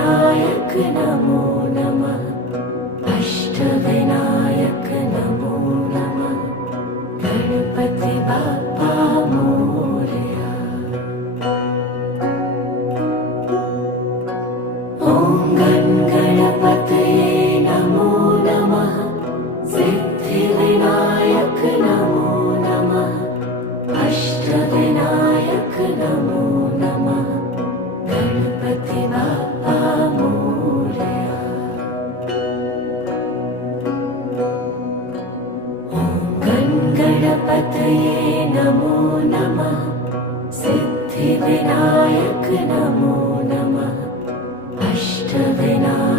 सिद्धिविनायक नमो नमः। अष्टविनायक नमो नमः। गणपति बाप्पा मोरया। ॐ गणपतये नमो नमः। सिद्धिविनायक नमो नमः। अष्टविनायक नमो नमः। गणपति बाप्पा मोरया। ॐ गणपतये नमो नमः। सिद्धिविनायक नमो नमः। अष्टविनायक